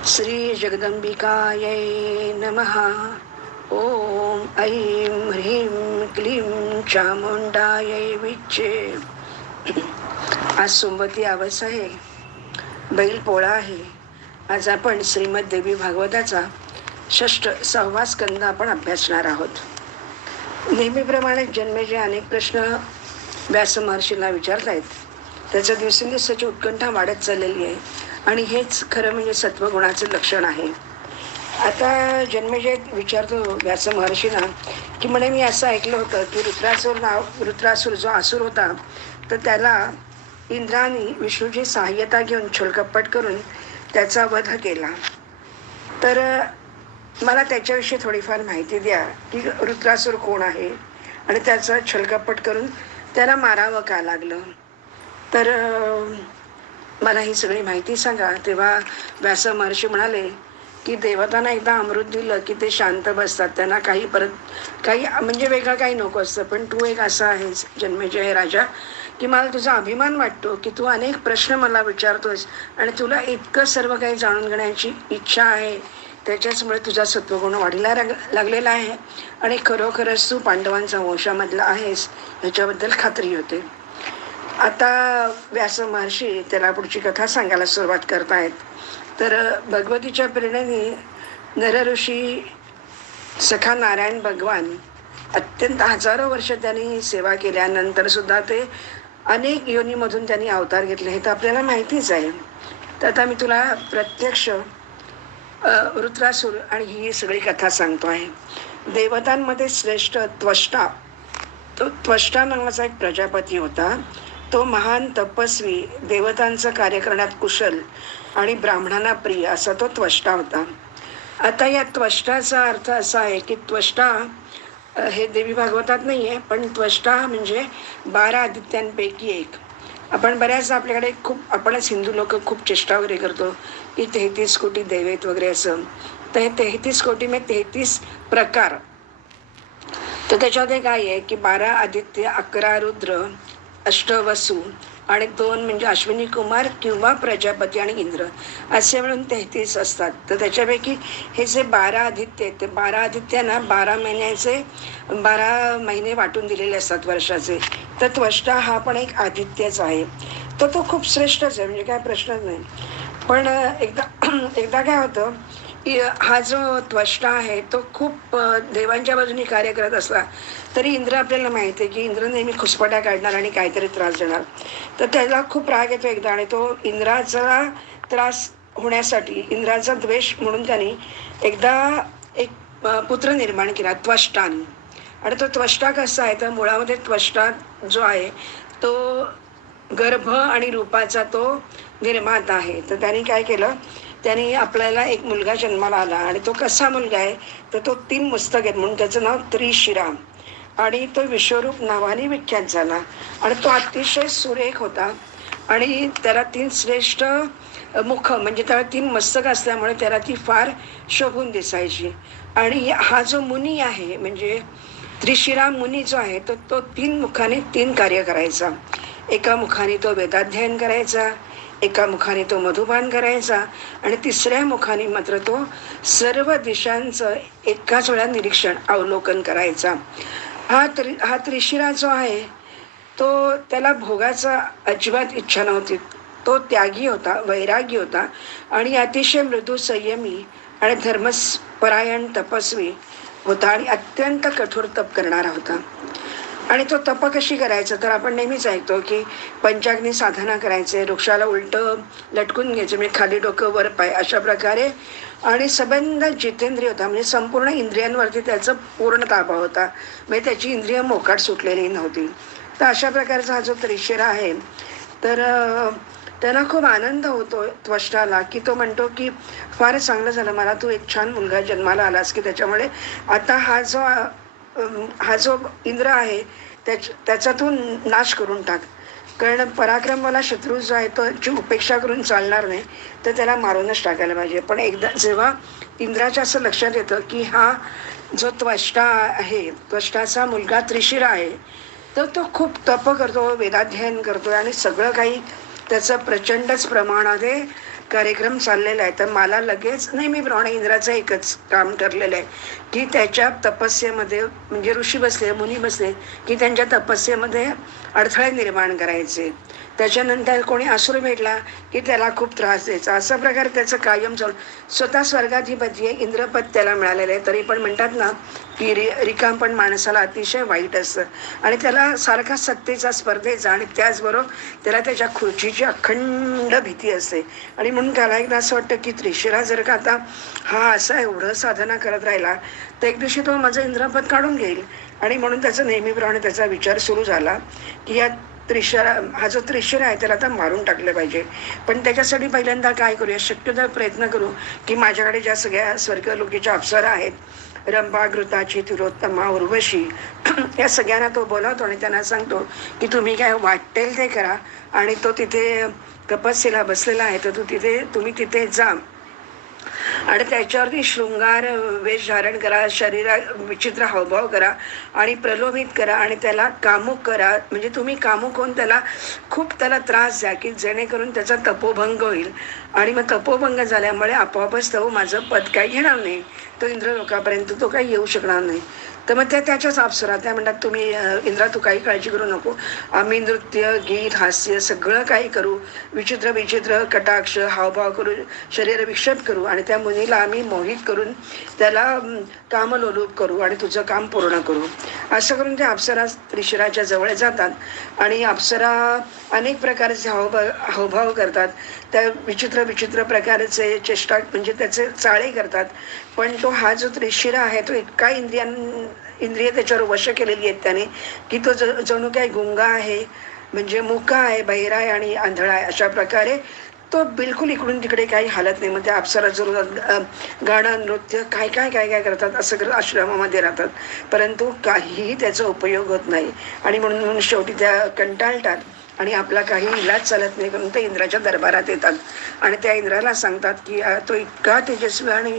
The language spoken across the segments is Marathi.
श्री जगदंबिकायै नमः. ओम ऐं ह्रीं क्लीं चामुंडायै विच्चे. आज सोमवती अमावस्या आहे, बैल पोळा आहे. आज आपण श्रीमद देवी भागवताचा 6वा स्कंद आपण अभ्यासणार आहोत. नेहमीप्रमाणे जन्मेजय अनेक प्रश्न व्यास महर्षीला विचारतायत. त्याच्या दिवसेंदिवसाची उत्कंठा वाढत चाललेली आहे आणि हेच खरं म्हणजे सत्वगुणाचं लक्षण आहे. आता जन्मेजय विचारतो व्यास महर्षींना की म्हणे, मी असं ऐकलं होतं की रुद्रासूर जो असुर होता, तर त्याला इंद्राने विष्णूची सहाय्यता घेऊन छलकपट करून त्याचा वध केला. तर मला त्याच्याविषयी थोडीफार माहिती द्या की रुद्रासूर कोण आहे आणि त्याचा छलकपट करून त्याला मारावं का लागलं. तर मला ही सगळी माहिती सांगा. तेव्हा व्यास महर्षी म्हणाले की देवतांना एकदा अमृत दिलं की ते शांत बसतात, त्यांना काही म्हणजे वेगळं काही नको असतं. पण तू एक असा आहेस जन्मेजय राजा की मला तुझा अभिमान वाटतो की तू अनेक प्रश्न मला विचारतोस आणि तुला इतकं सर्व काही जाणून घेण्याची इच्छा आहे. त्याच्याचमुळे तुझा सत्वगुण वाढीला लागलेला आहे आणि खरोखरच तू पांडवांचा वंशामधला आहेस ह्याच्याबद्दल खात्री होते. आता व्यास महर्षी त्याला पुढची कथा सांगायला सुरुवात करतायत. तर भगवतीच्या प्रेरणेने नरऋषी सखा नारायण भगवान अत्यंत हजारो वर्ष त्यांनी सेवा केल्यानंतर सुद्धा ते अनेक योनीमधून त्यांनी अवतार घेतले हे तर आपल्याला माहितीच आहे. तर आता मी तुला प्रत्यक्ष वृत्रासूर आणि ही सगळी कथा सांगतो आहे. देवतांमध्ये श्रेष्ठ त्वष्टा नावाचा एक प्रजापती होता. तो महान तपस्वी, देवतांचं कार्य करण्यात कुशल आणि ब्राह्मणांना प्रिय असा तो त्वष्टा होता. आता या त्वष्टाचा अर्थ असा आहे की त्वष्टा हे देवी भागवतात नाही आहे, पण त्वष्टा म्हणजे 12 आदित्यांपैकी एक. आपण बऱ्याच आपल्याकडे आपणच हिंदू लोक खूप चेष्टा वगैरे करतो की 33 कोटी देवेत वगैरे असं. तर हे 33 कोटी म्हणजे 33 प्रकार. तर त्याच्यामध्ये काय आहे की 12 आदित्य, 11 रुद्र, 8 वसू आणि 2 म्हणजे अश्विनी कुमार किंवा प्रजापती आणि इंद्र असे मिळून 33 असतात. तर त्याच्यापैकी हे जे 12 आदित्य आहेत ते 12 आदित्यांना 12 महिन्याचे 12 महिने वाटून दिलेले असतात वर्षाचे. तर त्वष्टा हा पण एक आदित्यच आहे. तर तो खूप श्रेष्ठच आहे, म्हणजे काय प्रश्नच नाही. पण एकदा काय होतं की हा जो त्वष्टा आहे तो खूप देवांच्या बाजूने कार्य करत असला तरी इंद्र आपल्याला माहिती आहे की इंद्र नेहमी खुसपट्या काढणार आणि काहीतरी त्रास देणार. तर त्याला खूप राग येतो एकदा आणि तो इंद्राचा त्रास होण्यासाठी, इंद्राचा द्वेष म्हणून त्यांनी एकदा एक पुत्र निर्माण केला त्वष्टाने. आणि तो त्वष्टा कसा आहे तर मुळामध्ये त्वष्टा जो आहे तो गर्भ आणि रूपाचा तो निर्माता आहे. तर त्यांनी काय केलं, त्यांनी आपल्याला एक मुलगा जन्माला आला आणि तो कसा मुलगा आहे तर तो 3 मस्तक आहेत म्हणून त्याचं नाव त्रिशिरा आणि तो विश्वरूप नावाने विख्यात झाला. आणि तो अतिशय सुरेख होता आणि त्याला 3 श्रेष्ठ मुख म्हणजे त्याला 3 मस्तक असल्यामुळे त्याला ती फार शोभून दिसायची. आणि हा जो मुनी आहे म्हणजे त्रिशिरा मुनी जो आहे तो 3 मुखाने 3 कार्य करायचा. एका मुखाने तो वेदाध्ययन करायचा, एका मुखाने तो मधुपान करायचा आणि 3ऱ्या मुखाने मात्र तो सर्व दिशांचं एकाच वेळा निरीक्षण अवलोकन करायचा. हा त्रिशिरा जो आहे तो त्याला भोगाचा अजिबात इच्छा नव्हती. तो त्यागी होता, वैरागी होता आणि अतिशय मृदू संयमी आणि धर्मपरायण तपस्वी होता आणि अत्यंत कठोर तप करणारा होता. आणि तो तप कशी करायचा तर आपण नेहमीच ऐकतो की पंचाग्नी साधना करायचे, वृक्षाला उलटं लटकून घ्यायचे म्हणजे खाली डोकं वर पाय अशा प्रकारे. आणि संबंध जितेंद्रिय होता म्हणजे संपूर्ण इंद्रियांवरती त्याचा पूर्ण ताबा होता, म्हणजे त्याची इंद्रिय मोकाट सुटलेली नव्हती. तर अशा प्रकारचा हा जो त्रिशिरा आहे तर त्यांना खूप आनंद होतो त्वष्टाला की तो म्हणतो की फारच चांगलं झालं, मला तू एक छान मुलगा जन्माला आलास की त्याच्यामुळे आता हा जो इंद्र आहे त्याचा तू नाश करून टाक. कारण पराक्रमवाला शत्रू जो आहे तो ची उपेक्षा करून चालणार नाही, तर त्याला मारूनच टाकायला पाहिजे. पण एकदा जेव्हा इंद्राच्या असं लक्षात येतं की हा जो त्वष्टा आहे, त्वष्टाचा मुलगा त्रिशिरा आहे, तर तो खूप तप करतो, वेदाध्ययन करतो आणि सगळं काही त्याचं प्रचंडच प्रमाणामध्ये कार्यक्रम चाललेला आहे, तर मला लगेच नेहमीप्रमाणे इंद्राचं एकच काम ठरलेलं आहे की त्याच्या तपस्येमध्ये, म्हणजे ऋषी बसले, मुनी बसले, की त्यांच्या तपस्येमध्ये अडथळे निर्माण करायचे. त्याच्यानंतर कोणी असुर भेटला की त्याला खूप त्रास द्यायचा. असा प्रकार त्याचं कायम चालू. स्वतः स्वर्गाधिपती आहे, इंद्रपद त्याला मिळालेलं आहे, तरी पण म्हणतात ना की रिकाम पण माणसाला अतिशय वाईट असतं. आणि त्याला सारखा सत्तेचा, स्पर्धेचा, आणि त्याचबरोबर त्याला त्याच्या खुर्चीची अखंड भीती असते. आणि म्हणून त्याला एकदा असं वाटतं की त्रिशिरा जर का आता हा असा एवढं साधना करत राहिला तर एक दिवशी तो माझं इंद्रपद काढून घेईल. आणि म्हणून त्याचा नेहमीप्रमाणे त्याचा विचार सुरू झाला की या त्रिशरा, हा जो त्रिशिरा आहे त्याला आता मारून टाकलं पाहिजे. पण त्याच्यासाठी पहिल्यांदा काय करूया, शक्यतो प्रयत्न करू की माझ्याकडे ज्या सगळ्या स्वर्गलोकीच्या अप्सरा आहेत, रंभा, घृताची, तिलोत्तमा, उर्वशी, या सगळ्यांना तो बोलावतो आणि त्यांना सांगतो की तुम्ही काय वाटेल ते करा. आणि तो तिथे तपस्येला बसलेला आहे, तर तुम्ही तिथे जा आणि त्याच्यावरती शृंगार वेश धारण करा, शरीरा विचित्र हावभाव करा आणि प्रलोभित करा आणि त्याला कामुक करा. म्हणजे तुम्ही कामुक होऊन खूप त्याला त्रास द्या की जेणेकरून त्याचा तपोभंग होईल. आणि मग तपोभंग झाल्यामुळे आपोआपच तो माझं पद काही घेणार नाही, तो इंद्रलोकापर्यंत तो काही येऊ शकणार नाही. तर मग त्या त्याच्याच अप्सरा त्या म्हणतात तुम्ही इंद्रा तू काही काळजी करू नको, आम्ही नृत्य, गीत, हास्य सगळं काही करू, विचित्र विचित्र कटाक्ष हावभाव करू, शरीर विक्षेप करू आणि त्या मुनीला आम्ही मोहित करून त्याला कामलोलूप करू आणि तुझं काम पूर्ण करू. असं करून त्या अप्सरा त्रिशिराच्या जवळ जातात. आणि अप्सरा अनेक प्रकारचे हावभाव करतात, त्या विचित्र विचित्र प्रकारचे चेष्टा, म्हणजे त्याचे चाळे करतात. पण तो हा जो त्रिशिरा आहे तो इतका इंद्रिय त्याच्यावर वश केलेली आहेत त्याने की तो जणू काय गुंगा आहे, म्हणजे मुका आहे, बहिरा आहे आणि आंधळा आहे. अशा प्रकारे तो बिलकुल इकडून तिकडे काही हालत नाही. मग त्या अप्सरा जरूर गाणं, नृत्य, काय काय काय काय करतात, असं करत आश्रमामध्ये राहतात, परंतु काहीही त्याचा उपयोग होत नाही. आणि म्हणून शेवटी त्या कंटाळतात आणि आपला काही इलाज चालत नाही म्हणून ते इंद्राच्या दरबारात येतात आणि त्या इंद्राला सांगतात की तो इतका तेजस्वी आणि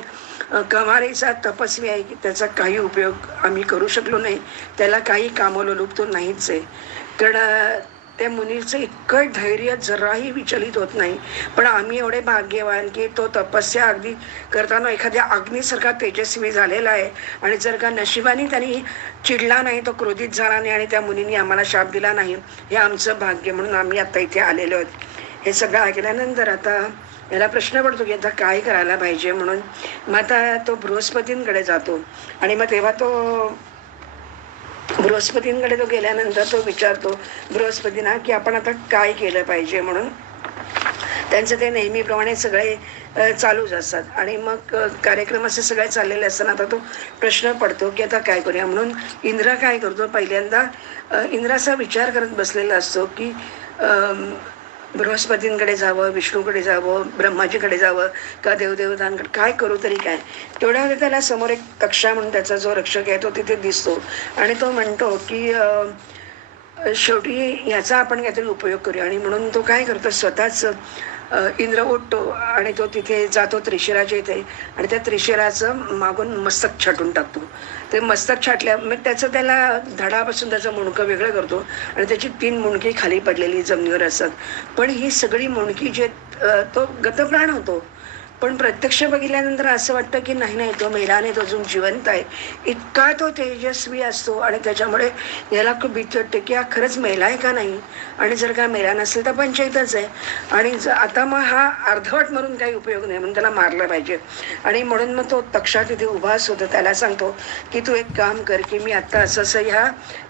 कमालीचा तपस्वी आहे की त्याचा काही उपयोग आम्ही करू शकलो नाही, त्याला काही कामोलोलूप तो नाहीच आहे. कारण त्या मुनीचं इतकं धैर्य जराही विचलित होत नाही. पण आम्ही एवढे भाग्यवान की तो तपस्या अगदी करताना एखाद्या अग्नीसारखा तेजस्वी झालेला आहे. आणि जर का नशिबाने त्यांनी चिडला नाही, तो क्रोधित झाला नाही आणि त्या मुनींनी आम्हाला शाप दिला नाही, हे आमचं भाग्य, म्हणून आम्ही आता इथे आलेलो आहोत. हे सगळं ऐकल्यानंतर आता याला प्रश्न पडतो की आता काय करायला पाहिजे. म्हणून मग आता तो बृहस्पतींकडे जातो. आणि मग तेव्हा तो बृहस्पतींकडे तो गेल्यानंतर तो विचारतो बृहस्पतींना की आपण आता काय केलं पाहिजे. म्हणून त्यांचं ते नेहमीप्रमाणे सगळे चालूच असतात. आणि मग कार्यक्रम असे सगळे चाललेले असताना आता तो प्रश्न पडतो की आता काय करूया. म्हणून इंद्र काय करतो, पहिल्यांदा इंद्राचा विचार करत बसलेला असतो की बृहस्पतींकडे जावं, विष्णूकडे जावं, ब्रह्माजीकडे जावं का देवदेवतांकडे, काय करू तरी काय. तेवढ्यामध्ये त्याला समोर एक तक्षा म्हणून त्याचा जो रक्षक आहे तो तिथे दिसतो आणि तो म्हणतो की शेवटी याचा आपण काहीतरी उपयोग करूया. आणि म्हणून तो काय करतो, स्वतःच इंद्र उठतो आणि तो तिथे जातो त्रिशिराच्या इथे आणि त्या त्रिशिराचं मागून मस्तक छाटून टाकतो. ते मस्तक छाटल्या मग त्याला धडापासून त्याचं मुंडकं वेगळं करतो आणि त्याची 3 मुंडकी खाली पडलेली जमिनीवर असतात. पण ही सगळी मुंडकी जे तो गतप्राण होतो, पण प्रत्यक्ष बघितल्यानंतर असं वाटतं की नाही तो मेला नाही, तो अजून जिवंत आहे. इतका तो तेजस्वी असतो आणि त्याच्यामुळे याला खूप भीती वाटते की हा खरंच मेला आहे का नाही. आणि जर का मेला नसेल तर पंचायतच आहे. आणि आता मग हा अर्धवट मरून काही उपयोग नाही, म्हणून त्याला मारलं पाहिजे. आणि म्हणून मग तो तक्षा तिथे उभाच होतो. त्याला सांगतो की तू एक काम कर की मी आत्ता असं ह्या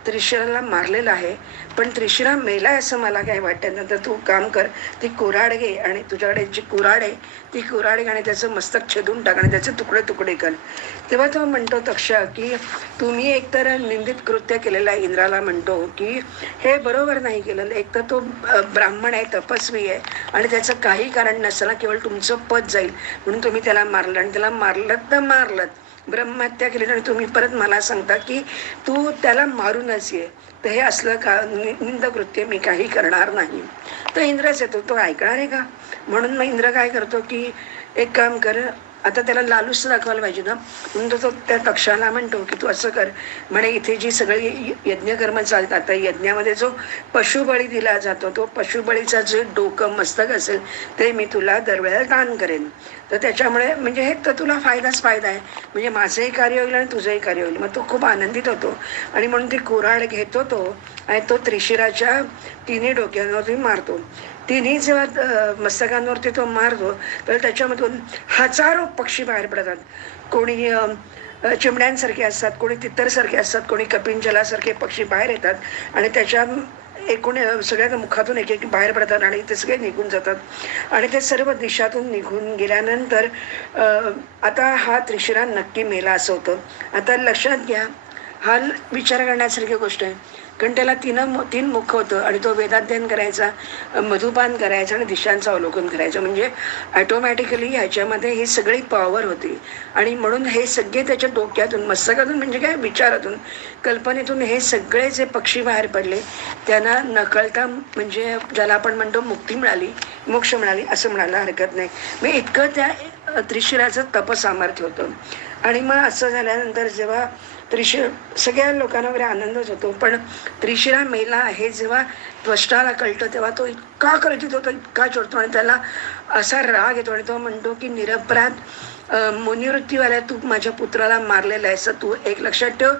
त्रिशिराला मारलेलं आहे, पण त्रिशिरा मेलाय असं मला काही वाटत नाही. तर तू काम कर, ती कुऱ्हाड घे आणि तुझ्याकडे जी कुऱ्हाड आहे ती कुऱ्हाड घे आणि त्याचं मस्तक छेदून टाक आणि त्याचे तुकडे तुकडे कर. तेव्हा तो म्हणतो तक्षा की तुम्ही एकतर निंदित कृत्य केलेलं आहे. इंद्राला म्हणतो की हे बरोबर नाही केलेलं. एक तर तो ब्राह्मण आहे, तपस्वी आहे आणि त्याचं काही कारण नसताना केवळ तुमचं पद जाईल म्हणून तुम्ही त्याला मारलं आणि त्याला मारलं तर मारलं, ब्रह्महत्या केली आणि तुम्ही परत मला सांगता की तू त्याला मारूनच ये. तर हे असलं का निंदकृत्य मी काही करणार नाही. तर इंद्रच येतो, तो ऐकणार आहे का. म्हणून मग इंद्र काय करतो की एक काम कर, आता त्याला लालूच दाखवायला पाहिजे ना, म्हणून तो त्या तक्षाला म्हणतो की तू असं कर, म्हणे इथे जी सगळी यज्ञकर्म चालतात त्या यज्ञामध्ये जो पशुबळी दिला जातो तो पशुबळीचा जे डोकं मस्तक असेल ते मी तुला दरवेळेला दान करेन. तर त्याच्यामुळे म्हणजे हे तर तुला फायदाच फायदा आहे, म्हणजे माझंही कार्य होईल आणि तुझंही कार्य होईल. मग तो खूप आनंदित होतो आणि म्हणून ती कुऱ्हाड घेतो तो आणि तो त्रिशिराच्या तिन्ही डोक्यांवरती मारतो. तिन्ही जेव्हा मस्तकांवरती तो मारतो तर त्याच्यामधून हजारो पक्षी बाहेर पडतात. कोणी चिमण्यांसारखे असतात, कोणी तित्तरसारखे असतात, कोणी कपिंजलासारखे पक्षी बाहेर येतात आणि त्याच्या एकूण सगळ्या मुखातून एक एक बाहेर पडतात आणि ते सगळे निघून जातात. आणि ते सर्व दिशातून निघून गेल्यानंतर आता हा त्रिशिरा नक्की मेला असं होतं. आता लक्षात घ्या, हा विचार करण्यासारखी गोष्ट आहे, कारण त्याला तीन मुख होतं आणि तो वेदाध्ययन करायचा, मधुपान करायचा आणि दिशांचं अवलोकन करायचं. म्हणजे ॲटोमॅटिकली ह्याच्यामध्ये ही सगळी पॉवर होती आणि म्हणून हे सगळे त्याच्या डोक्यातून मस्तकातून म्हणजे काय विचारातून कल्पनेतून हे सगळे जे पक्षी बाहेर पडले त्यांना नकळता म्हणजे ज्याला आपण म्हणतो मुक्ती मिळाली, मोक्ष मिळाली असं म्हणायला हरकत नाही. मग इतकं त्या त्रिशिराचं तपसामर्थ्य होतं. आणि मग असं झाल्यानंतर जेव्हा सगळ्या लोकांना वगैरे आनंदच होतो, पण त्रिशिरा मेला हे जेव्हा त्वष्टाला कळतं तेव्हा तो इतका कळतीत होतो, इतका चिडतो आणि त्याला असा राग येतो आणि तो म्हणतो की निरपराध मुनिवृत्तीवाल्या तू माझ्या पुत्राला मारलेला आहेस, तू एक लक्षात ठेव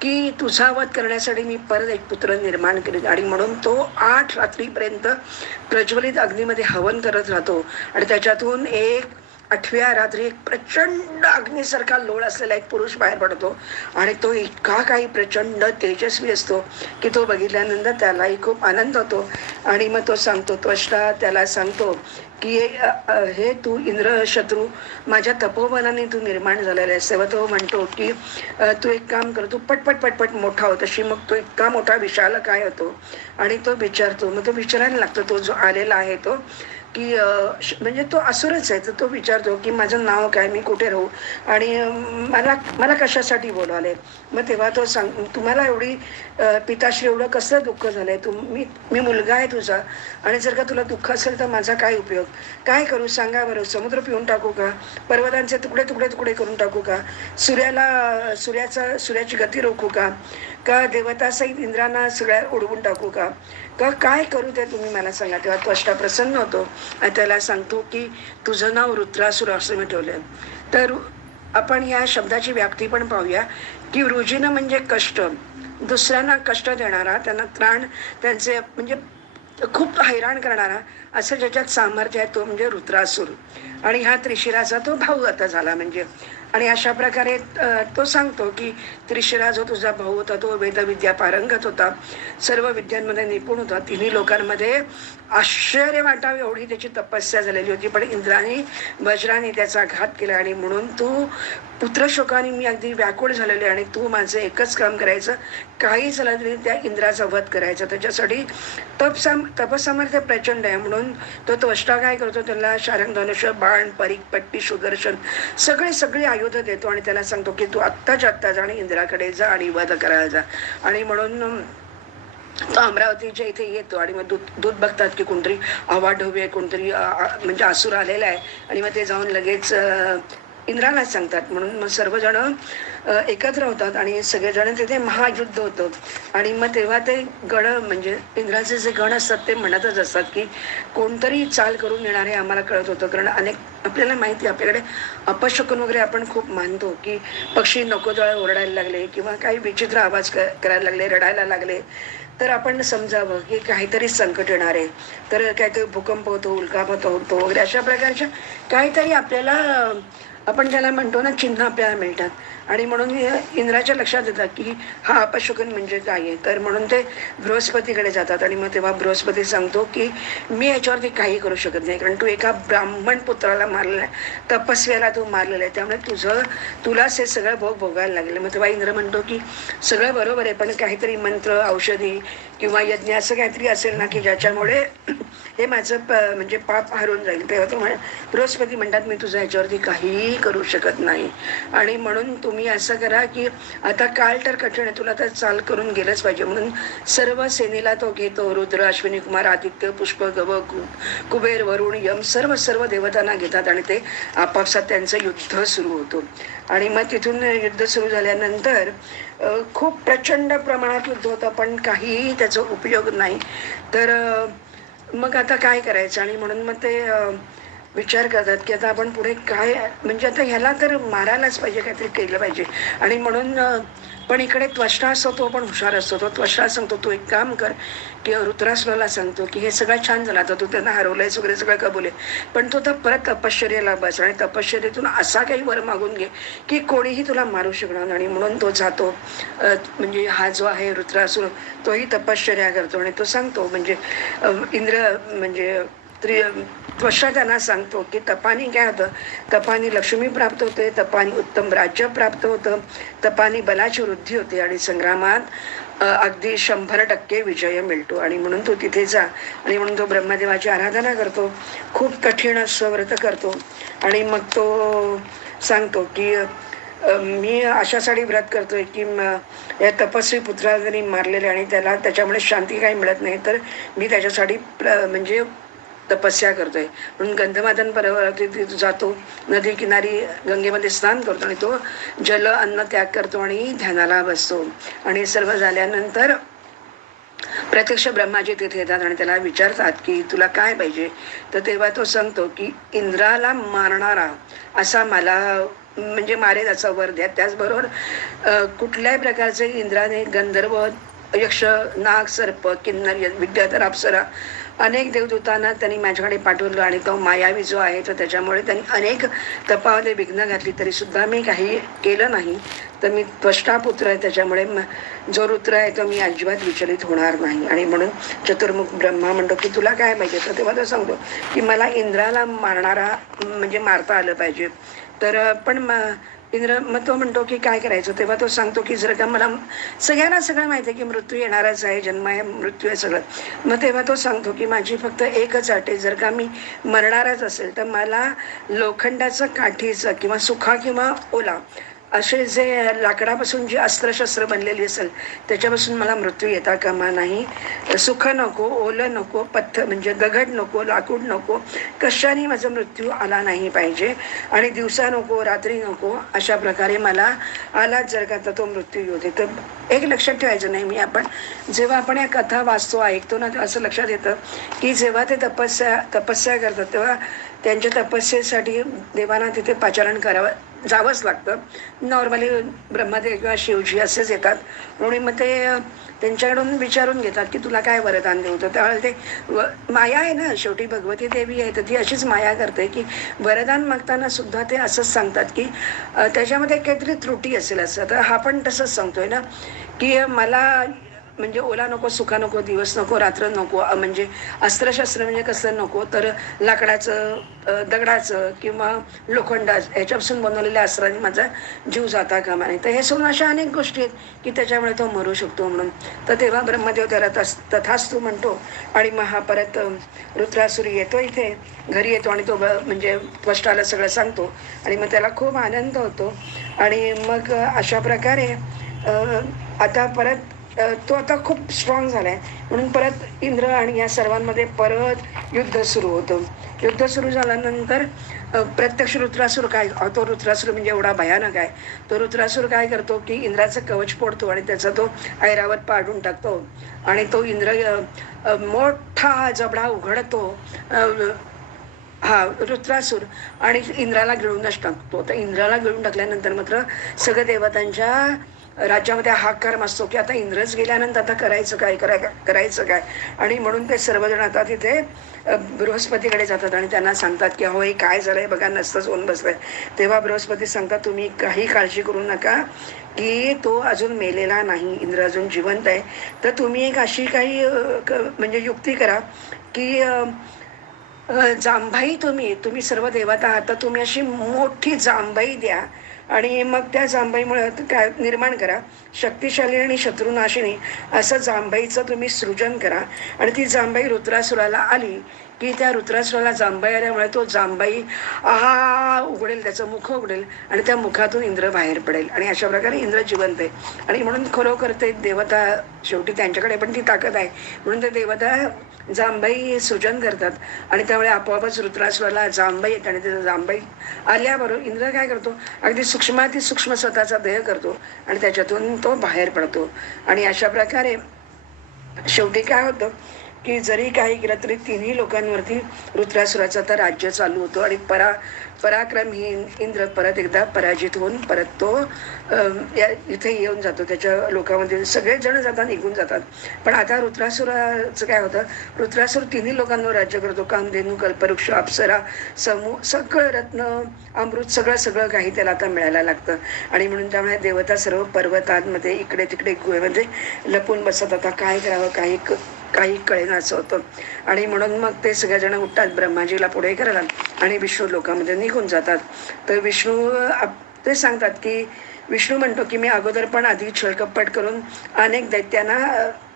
की तुझा वध करण्यासाठी मी परत एक पुत्र निर्माण करेन. आणि म्हणून तो 8 रात्रीपर्यंत प्रज्वलित अग्नीमध्ये हवन करत राहतो आणि त्याच्यातून 8व्या रात्री एक प्रचंड अग्नीसारखा लोळ असलेला एक पुरुष बाहेर पडतो आणि तो इतका काही प्रचंड तेजस्वी असतो की तो बघितल्यानंतर त्यालाही खूप आनंद होतो. आणि मग तो सांगतो, त्वष्टा त्याला सांगतो की हे तू इंद्र शत्रू माझ्या तपोबलाने तू निर्माण झालेला आहेस. तेव्हा तो म्हणतो की तू एक काम कर, तू पटपट पटपट मोठा होत अशी. मग तो इतका मोठा विशाल काय होतो आणि तो विचारतो, मग तो विचारायला लागतो तो जो आलेला आहे तो की म्हणजे तो असुरच आहे. तर तो विचारतो की माझं नाव काय, मी कुठे राहू आणि मला मला कशासाठी बोलवले. मग तेव्हा तो तुम्हाला एवढी पिताश्री एवढं कसं दुःख झालंय, मी मुलगा आहे तुझा आणि जर का तुला दुःख असेल तर माझा काय उपयोग, काय करू सांगा बरं. समुद्र पिऊन टाकू का, पर्वतांचे तुकडे तुकडे तुकडे करून टाकू का, सूर्याची गती रोखू का देवतासहित इंद्रांना सगळ्या उडवून टाकू का काय करू ते तुम्ही मला सांगा. तेव्हा त्वष्टा प्रसन्न होतो आणि त्याला सांगतो की तुझं नाव रुद्रासुर असं मी ठेवलंय. तर आपण या शब्दाची व्याप्ती पण पाहूया की रुजिन म्हणजे कष्ट, दुसऱ्यांना कष्ट देणारा, त्यांना त्राण त्यांचे म्हणजे खूप हैराण करणारा असं ज्याच्यात सामर्थ्य आहे तो म्हणजे रुद्रासूर. आणि हा त्रिशिराचा तो भाऊ आता झाला म्हणजे. आणि अशा प्रकारे तो सांगतो की त्रिशिरा जो तुझा भाऊ होता तो वेदविद्या पारंगत होता, सर्व विद्यांमध्ये निपुण होता, तिन्ही लोकांमध्ये आश्चर्य वाटावे एवढी त्याची तपस्या झालेली होती, पण इंद्राने वज्राने त्याचा घात केला. आणि म्हणून तू पुत्रशोकाने मी अगदी व्याकुळ झालेले आणि तू माझं एकच काम करायचं, काही झालं तरी त्या इंद्राचा वध करायचा. त्याच्यासाठी तपसामर्थ्य प्रचंड आहे. म्हणून तो त्वष्टा काय करतो, त्याला शारंग धनुष्य, बाण, परीक, पट्टी, सुदर्शन सगळी आयुध देतो आणि त्याला सांगतो की तू आत्ताच्या आत्ता जा आणि इंद्राकडे जा आणि वध करायला जा. आणि म्हणून तो अमरावतीच्या इथे येतो आणि मग दूध बघतात की कोणतरी अवाढव्य कोणतरी म्हणजे असुर आलेला आहे आणि मग ते जाऊन लगेच इंद्रालाच सांगतात. म्हणून मग सर्वजण एकत्र होतात आणि सगळेजण तिथे महायुद्ध होतं. आणि मग तेव्हा ते गण म्हणजे इंद्राचे जे गण असतात ते म्हणतच असतात की कोणतरी चाल करून येणार हे आम्हाला कळत होतं, कारण अनेक आपल्याला माहिती आहे आपल्याकडे अपशकुन वगैरे आपण खूप मानतो की पक्षी नकोजळ ओरडायला लागले किंवा काही विचित्र आवाज करायला लागले, रडायला लागले तर आपण समजावं की काहीतरी संकट येणार आहे, तर काहीतरी भूकंप होतो, उल्कापात होतो वगैरे अशा प्रकारच्या काहीतरी आपल्याला आपण ज्याला म्हणतो ना चिन्ह आपल्याला मिळतात. आणि म्हणून इंद्राच्या लक्षात येतात की हा अपशकुन म्हणजे काय आहे. तर म्हणून ते बृहस्पतीकडे जातात आणि मग तेव्हा बृहस्पती सांगतो की मी याच्यावरती काही करू शकत नाही, कारण तू एका ब्राह्मण पुत्राला मारलेला आहे, तपस्व्याला तू मारलेला आहे, त्यामुळे तुलाच हे सगळं भोगायला लागेल. मग तेव्हा इंद्र म्हणतो की सगळं बरोबर आहे, पण काहीतरी मंत्र, औषधी किंवा यज्ञ असं काहीतरी असेल ना की ज्याच्यामुळे हे माझं म्हणजे पाप हरून जाईल. तेव्हा तो बृहस्पती म्हणतात मी तुझं ह्याच्यावरती काहीही करू शकत नाही आणि म्हणून तुम्ही असं करा की आता काळ तर कठीण आहे, तुला तर चाल करून गेलंच पाहिजे. म्हणून सर्व सेनेला तो घेतो. रुद्र, अश्विनी कुमार, आदित्य, पुष्प, गव, कुबेर, वरुण, यम सर्व सर्व देवतांना घेतात आणि ते आपापसात त्यांचं युद्ध सुरू होतं. आणि मग तिथून युद्ध सुरू झाल्यानंतर खूप प्रचंड प्रमाणात युद्ध होतं, पण काहीही त्याचा उपयोग नाही. तर मग आता काय करायचं? आणि म्हणून मग ते विचार करतात की आता आपण पुढे काय, म्हणजे आता ह्याला तर मारायलाच पाहिजे, काहीतरी केलं पाहिजे. आणि म्हणून पण इकडे त्वष्टा असतो, तो पण हुशार असतो. तो त्वष्टा सांगतो तू एक काम कर, की रुद्रासुराला सांगतो की हे सगळं छान झालं, आता तू त्यांना हरवलंयस वगैरे सगळं कबूल आहे, पण तू तर परत तपश्चर्याला बस आणि तपश्चर्येतून असा काही वर मागून घे की कोणीही तुला मारू शकणार नाही. म्हणून तो जातो, म्हणजे हा जो आहे रुद्रासूर, तोही तपश्चर्या करतो आणि तो सांगतो, म्हणजे इंद्र म्हणजे त्वष्टा त्यांना सांगतो की तपानी काय होतं, तपानी लक्ष्मी प्राप्त होते, तपानी उत्तम राज्य प्राप्त होतं, तपानी बलाची वृद्धी होते आणि संग्रामात अगदी 100% विजय मिळतो. आणि म्हणून तो तिथे जा. आणि म्हणून तो ब्रह्मदेवाची आराधना करतो, खूप कठीण असं व्रत करतो. आणि मग तो सांगतो की मी अशासाठी व्रत करतोय की या तपस्वी पुत्राला जरी मारलेले आणि त्याच्यामुळे शांती काही मिळत नाही, तर मी त्याच्यासाठी म्हणजे तपस्या करतोय. म्हणून गंधमादन पर्वतावरती जातो, नदी किनारी गंगेमध्ये स्नान करतो आणि तो जल अन्न त्याग करतो आणि ध्यानाला बसतो. आणि सर्व झाल्यानंतर प्रत्यक्ष ब्रह्माजी तिथे येतात आणि त्याला विचारतात की तुला काय पाहिजे. तर तेव्हा तो सांगतो की इंद्राला मारणारा असा मला, म्हणजे मारेल असा वर द्या. त्याचबरोबर कुठल्याही प्रकारचे इंद्राने गंधर्व, यक्ष, नाग, सर्प, किन्नर, विद्याधर, अप्सरा अनेक देवदूतांना त्यांनी माझ्याकडे पाठवलं आणि तो मायावी जो आहे तर त्याच्यामुळे त्यांनी अनेक तपामध्ये विघ्न घातली, तरी सुद्धा मी काही केलं नाही. तर मी त्वष्टापुत्र आहे, त्याच्यामुळे जो रुद्र आहे तो मी अजिबात विचलित होणार नाही. आणि म्हणून चतुर्मुख ब्रह्मा म्हणतो की तुला काय पाहिजे. तर तेव्हा तो सांगतो की मला इंद्राला मारणारा, म्हणजे मारता आलं पाहिजे. तर पण इंद्र मग तो म्हणतो की काय करायचं. तेव्हा तो सांगतो की जर का मला, सगळ्यांना सगळं माहिती आहे की मृत्यू येणारच आहे, जन्म आहे, मृत्यू आहे सगळं. मग तेव्हा तो सांगतो की माझी फक्त एकच अट आहे, जर का मी मरणारच असेल तर मला लोखंडाचं काठीचं किंवा सुखा किंवा ओला असे जे लाकडापासून जी अस्त्रशस्त्र बनलेली असेल त्याच्यापासून मला मृत्यू येता कामा नाही. सुख नको, ओलं नको, म्हणजे दगड नको, लाकूड नको, कशाने माझा मृत्यू आला नाही पाहिजे. आणि दिवसा नको, रात्री नको, अशा प्रकारे मला आलाच जर का तर तो मृत्यू येऊ दे. तर एक लक्षात ठेवायचं नाही, आपण जेव्हा आपण या कथा वाचतो, ऐकतो ना, असं लक्षात येतं की जेव्हा ते तपस्या करतात तेव्हा त्यांच्या तपस्येसाठी देवांना तिथे पाचारण करावं जावंच लागतं. नॉर्मली ब्रह्मदेव किंवा शिवजी असेच येतात. म्हणून मग ते त्यांच्याकडून विचारून घेतात की तुला काय वरदान देऊ. तर त्यावेळेला ते माया आहे ना, शेवटी भगवती देवी आहे, तर ती अशीच माया करते की वरदान मागताना सुद्धा ते असंच सांगतात की त्याच्यामध्ये काहीतरी त्रुटी असेल असं. तर हा पण तसंच सांगतोय ना की मला म्हणजे ओला नको, सुका नको, दिवस नको, रात्र नको, म्हणजे अस्त्रशस्त्र म्हणजे कसं नको, तर लाकडाचं, दगडाचं किंवा लोखंडाचं ह्याच्यापासून बनवलेल्या अस्त्राने माझा जीव जाता कामा नाही. तर हे सोडून अशा अनेक गोष्टी आहेत की त्याच्यामुळे तो मरू शकतो म्हणून. तर तेव्हा ब्रह्मदेव त्याला तथास्तु म्हणतो. आणि मग हा परत रुद्रासुरी येतो, इथे घरी येतो आणि तो म्हणजे त्वष्टाला सगळं सांगतो आणि मग त्याला खूप आनंद होतो. आणि मग अशा प्रकारे आता परत तो आता खूप स्ट्रॉंग झाला आहे. म्हणून परत इंद्र आणि या सर्वांमध्ये परत युद्ध सुरू होतं. युद्ध सुरू झाल्यानंतर प्रत्यक्ष रुद्रासूर काय, तो रुद्रासूर म्हणजे एवढा भयानक आहे. तो रुद्रासूर काय करतो की इंद्राचं कवच फोडतो आणि त्याचा तो ऐरावत पाडून टाकतो. आणि तो इंद्र मोठा जबडा उघडतो, हा रुद्रासूर, आणि इंद्राला गिळूनच टाकतो. तर इंद्राला गिळून टाकल्यानंतर मात्र सगळ्या देवतांच्या राज्यामध्ये हाकार माजतो की आता इंद्रच गेल्यानंतर आता करायचं काय. आणि म्हणून ते सर्वजण आता तिथे बृहस्पतीकडे जातात आणि त्यांना सांगतात की अहो हे काय झालंय बघा, नसतंच होऊन बसलंय. तेव्हा बृहस्पती सांगतात तुम्ही काही काळजी करू नका की तो अजून मेलेला नाही, इंद्र अजून जिवंत आहे. तर तुम्ही एक अशी काही म्हणजे युक्ती करा की जांभाई, तुम्ही सर्व देवता आहात तर तुम्ही अशी मोठी जांभाई द्या आणि मग त्या जांभाईमुळे काय निर्माण करा, शक्तिशाली आणि शत्रुनाशिनी असं जांभाईचं तुम्ही सृजन करा. आणि ती जांभाई रुद्रासुराला आली की त्या रुद्रासुराला जांबाई आल्यामुळे तो जांबाई आहा उघडेल, त्याचं मुख उघडेल आणि त्या मुखातून इंद्र बाहेर पडेल आणि अशा प्रकारे इंद्र जिवंत आहे. आणि म्हणून खरोखर ते देवता, शेवटी त्यांच्याकडे पण ती ताकद आहे म्हणून ते देवता जांबाई सृजन करतात आणि त्यामुळे आपोआपच रुद्रासुराला जांबाई येते आणि त्याचं जांबाई आल्याबरोबर इंद्र काय करतो, अगदी सूक्ष्माती सूक्ष्म स्वतःचा देह करतो आणि त्याच्यातून तो बाहेर पडतो. आणि अशा प्रकारे शेवटी काय होतं की जरी काही केलं तरी तिन्ही लोकांवरती रुद्रासुराचं आता राज्य चालू होतं आणि पराक्रमहीन इंद्र परत एकदा पराजित होऊन परत तो इथे येऊन जातो. त्याच्या लोकांमध्ये सगळेच जण जातात, निघून जातात. पण आता रुद्रासुराचं काय होतं, रुद्रासुर तिन्ही लोकांवर राज्य करतो. कामधेनू, कल्पवृक्ष, अप्सरा, समूह, सगळं रत्न, अमृत, सगळं सगळं काही त्याला आता मिळायला लागतं. आणि म्हणून त्यामुळे देवता सर्व पर्वतांमध्ये इकडे तिकडे गुहेमध्ये लपून बसत. आता काय करावं, काही कळेना असं होतं. आणि म्हणून मग ते सगळेजण उठतात, ब्रह्माजीला पुढे करायला आणि विष्णू लोकांमध्ये निघून जातात. तर विष्णू ते सांगतात की विष्णू म्हणतो की मी अगोदर पण आधी छळकपट करून अनेक दैत्यांना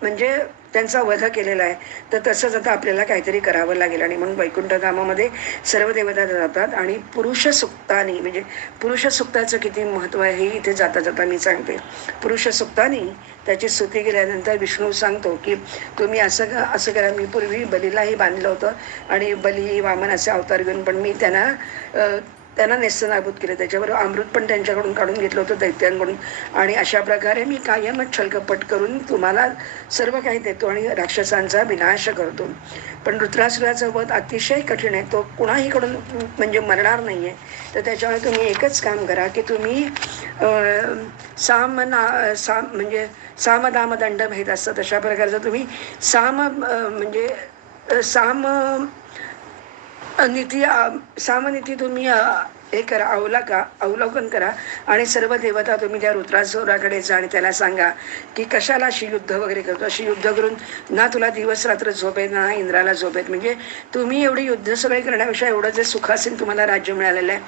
म्हणजे त्यांचा वध केलेला आहे, तर तसंच आता आपल्याला काहीतरी करावं लागेल. आणि म्हणून वैकुंठधामामध्ये सर्व देवता जातात आणि पुरुष सुक्तानी, म्हणजे पुरुष सुक्ताचं किती महत्त्व आहे हे इथे जाता जाता मी सांगते. पुरुष सुक्तानी त्याची स्तुती केल्यानंतर विष्णू सांगतो की तुम्ही असं करा, मी पूर्वी बलीलाही बांधलं होतं आणि बली वामन असे अवतार घेऊन पण मी त्यांना नेस्तनाबूत केलं, त्याच्याबरोबर अमृत पण त्यांच्याकडून काढून घेतलं होतं दैत्यांकडून. आणि अशा प्रकारे मी कायमच छलकपट करून तुम्हाला सर्व काही देतो आणि राक्षसांचा विनाश करतो. पण रुद्रासुराचं वध अतिशय कठीण आहे, तो कुणाहीकडून म्हणजे मरणार नाही आहे. तर त्याच्यामुळे तुम्ही एकच काम करा की तुम्ही म्हणजे सामदामदंड भेद असतं तशा प्रकारचं तुम्ही सामनीती तुम्ही हे करा, अवलोकन करा आणि सर्व देवता तुम्ही त्या रुद्रासुराकडे जा आणि त्याला सांगा की कशाला अशी युद्ध वगैरे करतो, अशी युद्ध करून ना तुला दिवस रात्र झोप आहे ना इंद्राला झोप आहेत. म्हणजे तुम्ही एवढी युद्ध सगळे करण्यापेक्षा एवढं जे सुखासीन तुम्हाला राज्य मिळालेलं आहे,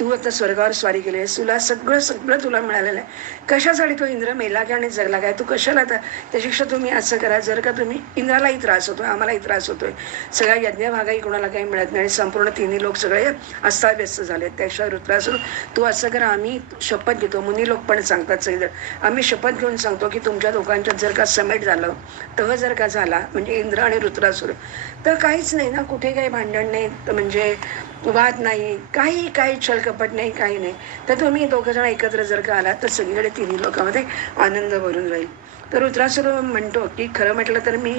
तू आता स्वर्गावर स्वारी केली आहेस, तुला सगळं तुला मिळालेलं आहे, कशासाठी तो इंद्र मेला काय आणि जगला काय, तू कशाला त्याच्यापेक्षा तुम्ही असं करा, जर का तुम्ही इंद्रालाही त्रास होतोय, आम्हालाही त्रास होतोय, सगळ्या यज्ञभागाही कोणाला काही मिळत नाही आणि संपूर्ण तिन्ही लोक सगळे अस्ताव्यस्त झाले, त्याशिवाय रुद्रासुर तू असं करा, आम्ही शपथ घेतो, मुनी लोक पण सांगतात सगळे, आम्ही शपथ घेऊन सांगतो की तुमच्या दोघांच्यात जर का समेट झालं, तह जर का झाला म्हणजे इंद्र आणि रुद्रासुर, तर काहीच नाही ना, कुठे काही भांडण नाही, म्हणजे वाद नाही, काही छलकपट नाही, काही नाही. तर तुम्ही दोघं जण एकत्र जर का आलात तर सगळीकडे तिन्ही लोकांमध्ये आनंद भरून राहील. तर रुद्रासुर म्हणतो की खरं म्हटलं तर मी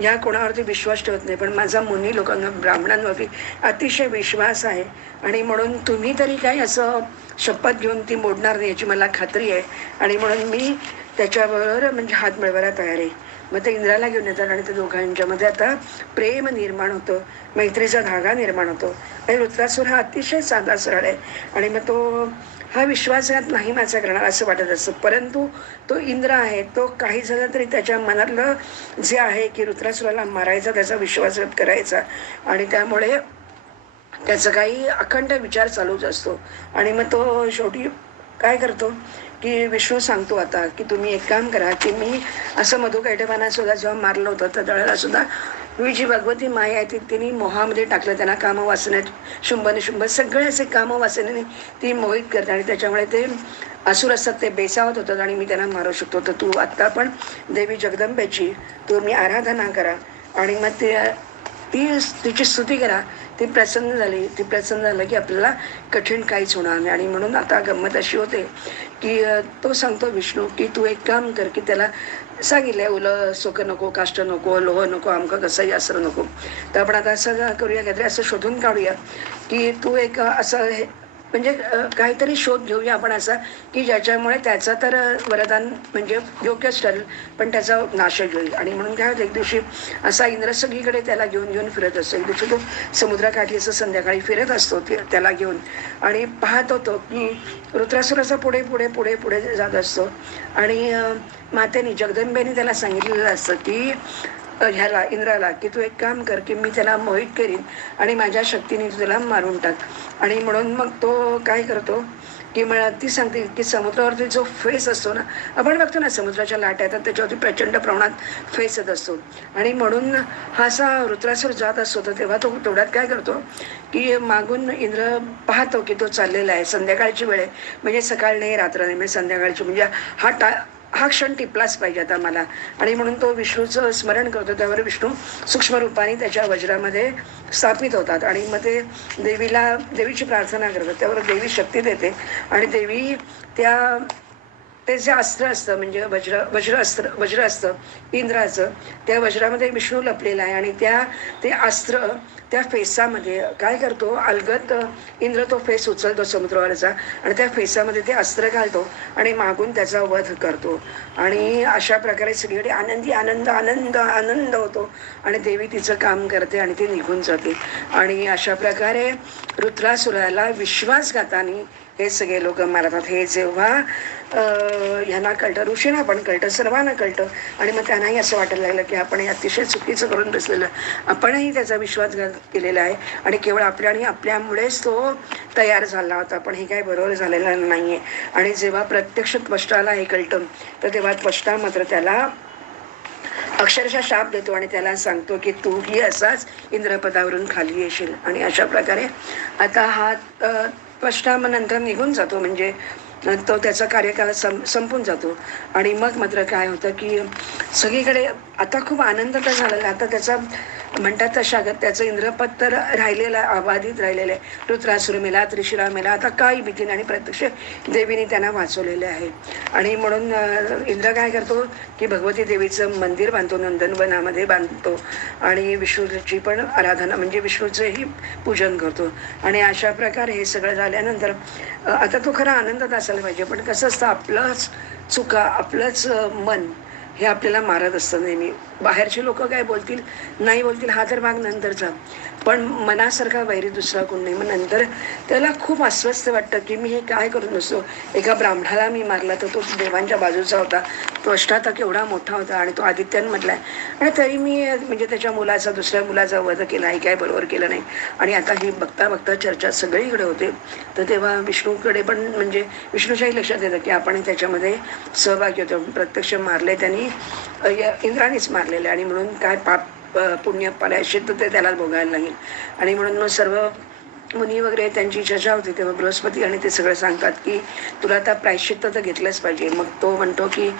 या कोणावरती विश्वास ठेवत नाही, पण माझा मुनी लोकांना, ब्राह्मणांवरती अतिशय विश्वास आहे आणि म्हणून तुम्ही तरी काय असं शपथ घेऊन ती मोडणार नाही याची मला खात्री आहे. आणि म्हणून मी त्याच्याबरोबर म्हणजे हात मिळवायला तयार आहे. मग ते इंद्राला घेऊन येतात आणि ते दोघांच्यामध्ये आता प्रेम निर्माण होतं, मैत्रीचा धागा निर्माण होतो. आणि रुद्रासुर हा अतिशय साधा सरळ आहे आणि मग तो हा विश्वासघात नाही माझा करणार असं वाटत असतं. परंतु तो इंद्र आहे, तो काही झालं तरी त्याच्या मनातलं जे आहे की रुद्रासुराला मारायचा, त्याचा विश्वासघात करायचा आणि त्यामुळे त्याचा काही अखंड विचार चालूच असतो. आणि मग तो शेवटी काय करतो की विष्णू सांगतो आता की तुम्ही एक काम करा की मी असं मधुकैटभांना सुद्धा जेव्हा मारलं होतं तर त्यावेळेला सुद्धा मी जी भगवती माया आहे ती तिने मोहामध्ये टाकलं, त्यांना कामवासनेत शुंभ सगळे असे कामवासनेने ती मोहित करते आणि त्याच्यामुळे ते असुर असतात ते बेसावत होतात आणि मी त्यांना मारू शकतो. तर तू आत्ता पण देवी जगदंबेची तुम्ही आराधना करा आणि मग तिची स्तुती करा. ती प्रसन्न झालं की आपल्याला कठीण काहीच होणार नाही. आणि म्हणून आता गंमत अशी होते की तो सांगतो विष्णू की तू एक काम कर की त्याला सांगितलंय उलं सोक नको, काष्ट नको, लोह नको, आमकं कसंही असं नको. तर आपण आता असं करूया, काहीतरी असं शोधून काढूया की तू एक असं म्हणजे काहीतरी शोध घेऊया आपण असा की ज्याच्यामुळे त्याचं तर वरदान म्हणजे योग्यच ठरेल पण त्याचा नाशच होईल. आणि म्हणून काय होतं, एक दिवशी असा इंद्र सगळीकडे त्याला घेऊन फिरत असतो. एक दिवशी तो समुद्राकाठी असं संध्याकाळी फिरत असतो त्याला घेऊन आणि पाहत होतो की रुद्रासुराचा पुढे पुढे पुढे पुढे जात असतो आणि मातेने जगदंबेने त्याला सांगितलेलं असतं की ह्याला इंद्राला की तू एक काम कर की मी त्याला मोहित करीन आणि माझ्या शक्तीने तू त्याला मारून टाक. आणि म्हणून मग तो काय करतो की मला ती सांगते की समुद्रावरती जो फेस असतो ना, आपण बघतो ना समुद्राच्या लाटा येतात त्याच्यावरती प्रचंड प्रमाणात फेस येत असतो. आणि म्हणून हा असा वृत्रासूर जात असतो. तर तेव्हा तो तेवढ्यात काय करतो की मागून इंद्र पाहतो की तो चाललेला आहे, संध्याकाळची वेळ आहे, म्हणजे सकाळ नाही रात्र नाही, म्हणजे संध्याकाळची, म्हणजे हा क्षण टिपलाच पाहिजे आता मला. आणि म्हणून तो विष्णूचं स्मरण करतो. त्यावर विष्णू सूक्ष्म रूपाने त्याच्या वज्रामध्ये स्थापित होतात आणि मग ते देवीची प्रार्थना करतात. त्यावर देवी शक्ती देते आणि देवी त्या ते जे अस्त्र असतं म्हणजे वज्र असतं इंद्राचं, त्या वज्रामध्ये विष्णू लपलेला आहे आणि ते अस्त्र त्या फेसामध्ये काय करतो, अलगद इंद्र तो फेस उचलतो समुद्रावरचा आणि त्या फेसामध्ये ते अस्त्र घालतो आणि मागून त्याचा वध करतो. आणि अशा प्रकारे सगळीकडे आनंदी आनंद आनंद आनंद होतो आणि देवी तिचं काम करते आणि ती निघून जाते. आणि अशा प्रकारे रुद्रासुराला विश्वासघाताने हे सगळे लोक मारतात. हे जेव्हा ह्यांना कळतं, ऋषींना पण कळतं, सर्वांना कळतं. आणि मग त्यांनाही असं वाटायला लागलं की आपण हे अतिशय चुकीचं करून बसलेलं, आपणही त्याचा विश्वासघात केलेला आहे आणि केवळ आपल्यामुळेच तो तयार झाला होता, पण हे काही बरोबर झालेलं नाही आहे. आणि जेव्हा प्रत्यक्ष त्वष्टाला हे कळतं तर तेव्हा त्वष्टा मात्र त्याला अक्षरशः शाप देतो आणि त्याला सांगतो की तूही असाच इंद्रपदावरून खाली येशील. आणि अशा प्रकारे आता हा त्वष्टा मग नंतर निघून जातो, म्हणजे तो त्याचा कार्यकाळ संपून जातो. आणि मग मात्र काय होतं की सगळीकडे आता खूप आनंद तर झालेला. आता त्याचा म्हणतात तशा त्याचं इंद्रपद तर राहिलेलं आहे, अबाधित राहिलेलं आहे. रुद्रासुर मेला, त्रिशिरा मेला, आता काही भीती नाही. आणि प्रत्यक्ष देवीने त्यांना वाचवलेले आहे. आणि म्हणून इंद्र काय करतो की भगवती देवीचं मंदिर बांधतो, नंदनवनामध्ये बांधतो आणि विष्णूची पण आराधना म्हणजे विष्णूचंही पूजन करतो. आणि अशा प्रकारे हे सगळं झाल्यानंतर आता तो खरा आनंदात असायला पाहिजे, पण कसं असतं आपलंच चुका, आपलंच मन हे आपल्याला मारत असतं नेहमी. बाहेरचे लोक काय बोलतील नाही बोलतील हा तर भाग नंतरचा, पण मनासारखा वैरी दुसरा कोण नाही. मग नंतर त्याला खूप अस्वस्थ वाटतं की मी हे काय करून नसतो. एका ब्राह्मणाला मी मारला तर तो देवांच्या बाजूचा होता, त्वष्टा तर केवढा मोठा होता आणि तो आदित्यानं म्हटलाय, आणि तरी मी म्हणजे त्याच्या मुलाचा दुसऱ्या मुलाचा वध केला, हे काय बरोबर केलं नाही. आणि आता ही बघता बघता चर्चा सगळीकडे होते. तर तेव्हा विष्णूकडे पण म्हणजे विष्णूच्याही लक्षात येतं की आपण त्याच्यामध्ये सहभागी होतो. प्रत्यक्ष मारले त्यांनी, इंद्रानेच मारलेले, आणि म्हणून काय पाप पुण्य प्रायश्चित्त ते त्याला भोगायला लागेल. आणि म्हणून मग सर्व मुनी वगैरे त्यांची चर्चा होती. तेव्हा बृहस्पती आणि ते सगळं सांगतात की तुला आता प्रायश्चित्त तर घेतलंच पाहिजे. मग तो म्हणतो की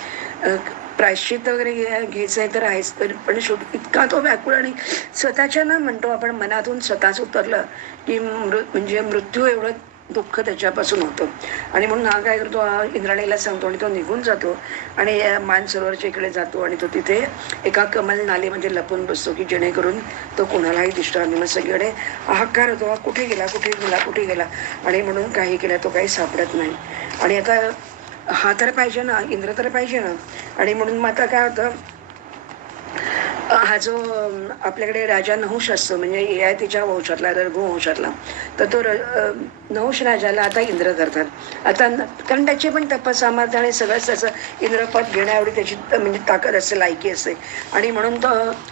प्रायश्चित्त वगैरे घ्यायचं आहे तर आहेच, तर पण शेवटी इतका तो व्याकुळ आणि स्वतःच्या ना म्हणतो आपण मनातून स्वतःच उतरलं की म्हणजे मृत्यू एवढं दुःख त्याच्यापासून होतं. आणि म्हणून हा काय करतो, इंद्राणीला सांगतो आणि तो निघून जातो आणि मानसरोवरच्या इकडे जातो आणि तो तिथे एका कमल नालीमध्ये लपून बसतो की जेणेकरून तो कोणालाही दिसतो. आणि मग सगळीकडे हाहाकार होतो, कुठे गेला कुठे गेला कुठे गेला, आणि म्हणून काही केलं तो काही सापडत नाही. आणि आता हा तर पाहिजे ना, इंद्र तर पाहिजे ना. आणि म्हणून मग आता काय होतं, हा जो आपल्याकडे राजा नहुष असतो म्हणजे ययातीच्या वंशातला, रघु वंशातला, तर तो नहुष राजाला आता इंद्र करतात. आता कारण त्याची पण तपसामर्थ्य आणि सगळंच त्याचं इंद्रपद घेण्याएवढी त्याची म्हणजे ताकद असते, लायकी असते. आणि म्हणून तो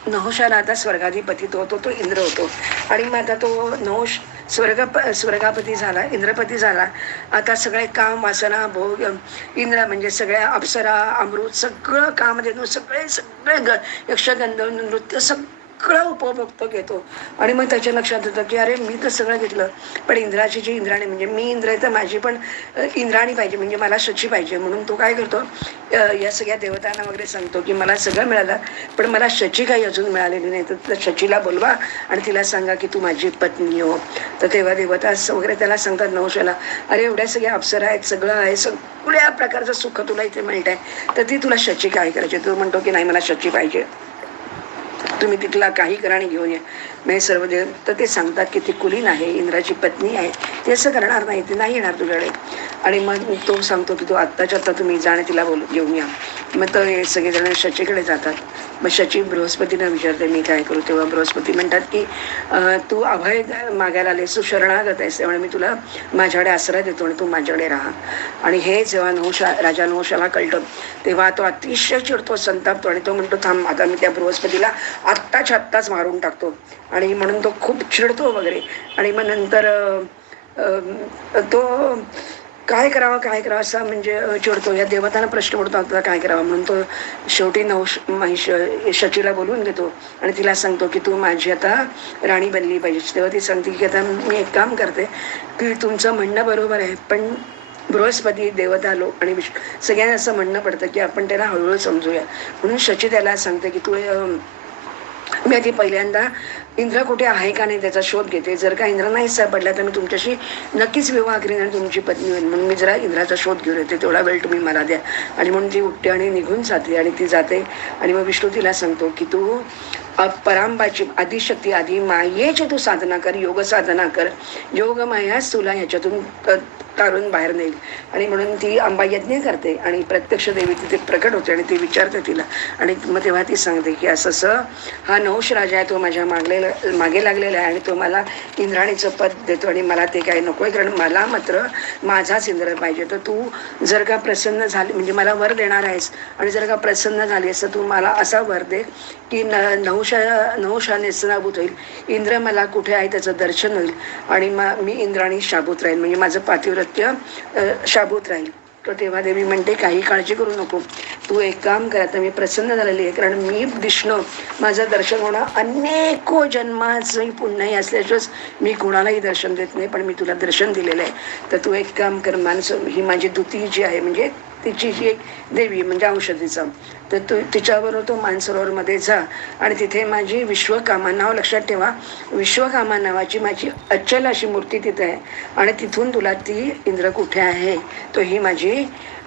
नहुषाला आता स्वर्गाधिपती तो इंद्र होतो. आणि मग आता तो नहुष स्वर्गापती झाला, इंद्रपती झाला. आता सगळे काम वासना भोग इंद्र म्हणजे सगळ्या अप्सरा अमृत सगळं काम देतो, सगळे सगळे यक्षगंधर्व नृत्य सगळं उपभोक्त घेतो. आणि मग त्याच्या लक्षात येतं की अरे मी तर सगळं घेतलं, पण इंद्राची जी इंद्राणी म्हणजे मी इंद्र आहे तर माझी पण इंद्राणी पाहिजे, म्हणजे मला शची पाहिजे. म्हणून तो काय करतो, या सगळ्या देवतांना वगैरे सांगतो की मला सगळं मिळालं पण मला शची काही अजून मिळालेली नाही, तर शचीला बोलवा आणि तिला सांगा की तू माझी पत्नी हो. तर तेव्हा देवता वगैरे त्याला सांगतात नवशाला, अरे एवढ्या सगळ्या अप्सरा आहेत, सगळं आहे, सगळ्या प्रकारचं सुख तुला इथे मिळत आहे, तर ती तुला शची काय करायची. तो म्हणतो की नाही मला शची पाहिजे, तुम्ही तिथला काही करा आणि घेऊन या. मी सर्व देव तर ते सांगतात की ती कुलीन आहे, इंद्राची पत्नी आहे, ती असं करणार नाही, ती नाही येणार तुझ्याकडे. आणि मग तो सांगतो की तो आत्ताच्या आत्ता तुम्ही जाणे तिला घेऊन या. मग तर हे सगळेजण शचीकडे जातात. मग शची बृहस्पतीनं विचारते मी काय करू. तेव्हा बृहस्पती म्हणतात की तू अभय मागायला आलेस, तू शरणागत आहेस, त्यामुळे मी तुला माझ्याकडे आश्रय देतो आणि तू माझ्याकडे राहा. आणि हे जेव्हा राजा नहुषाला कळतं तेव्हा तो अतिशय चिडतो, संतापतो आणि तो म्हणतो थांब आता मी त्या बृहस्पतीला आत्ताच्या आत्ताच मारून टाकतो. आणि म्हणून तो खूप चिडतो वगैरे. आणि मग नंतर तो काय करावं काय करावं असा म्हणजे चिडतो. या देवतांना प्रश्न पडतो आता काय करावं म्हणून तो शेवटी शचीला बोलवून घेतो आणि तिला सांगतो की तू माझी आता राणी बनली पाहिजे. तेव्हा ती सांगते की आता मी एक काम करते की तुमचं म्हणणं बरोबर आहे, पण बृहस्पती देवता लोक आणि सगळ्यांना असं म्हणणं पडतं की आपण त्याला हळूहळू समजूया. म्हणून शची त्याला सांगते की तू मी आधी पहिल्यांदा इंद्र कुठे आहे का नाही त्याचा शोध घेते. जर का इंद्र नाही सापडला तर मी तुमच्याशी नक्कीच विवाह करीन आणि तुमची पत्नी होईल. म्हणून मी जरा इंद्राचा शोध घेऊन येते, तेवढा वेळ तुम्ही मला द्या. आणि म्हणून ती उठते आणि निघून जाते आणि ती जाते. आणि मग विष्णू तिला सांगतो की तू परांबाची आदिशक्ती आधी मायेची तू साधना कर, योग साधना कर. योग मायाच तुला ह्याच्यातून तारून बाहेर नेईल. आणि म्हणून ती अंबा यज्ञ करते आणि प्रत्यक्ष देवी तिथे प्रकट होते आणि ती विचारते तिला. आणि मग तेव्हा ती सांगते की असं हा नहुष राजा आहे, तो माझ्या मागे लागलेला आहे आणि तो मला इंद्राणीचं पद देतो आणि मला ते काही नको आहे, कारण मला मात्र माझाच इंद्र पाहिजे. तर तू जर का प्रसन्न झाली म्हणजे मला वर देणार आहेस आणि जर का प्रसन्न झाली असं तू मला असा वर दे की नहुषा नेस्तनाभूत होईल, इंद्र मला कुठे आहे त्याचं दर्शन होईल आणि मी इंद्राणी शाबूत राहील, म्हणजे माझं पातिव्रत्य शाबूत राहील. तर तेव्हा देवी म्हणते काही काळजी करू नको, तू एक काम कर, आता मी प्रसन्न झालेली आहे, कारण मी दिसणं माझं दर्शन होणं अनेको जन्माचं पुण्याही असल्याचंच मी कोणालाही दर्शन देत नाही, पण मी तुला दर्शन दिलेलं आहे. तर तू एक काम कर, माणसं ही माझी दुती जी आहे म्हणजे तिची ही एक देवी म्हणजे औषधीचा, तर तू तिच्याबरोबर तो मानसरोवरमध्ये जा आणि तिथे माझी विश्वकामा, नाव लक्षात ठेवा, विश्वकामा नावाची माझी अचल अशी मूर्ती तिथे आहे आणि तिथून तुला ती इंद्र कुठे आहे तो ही माझी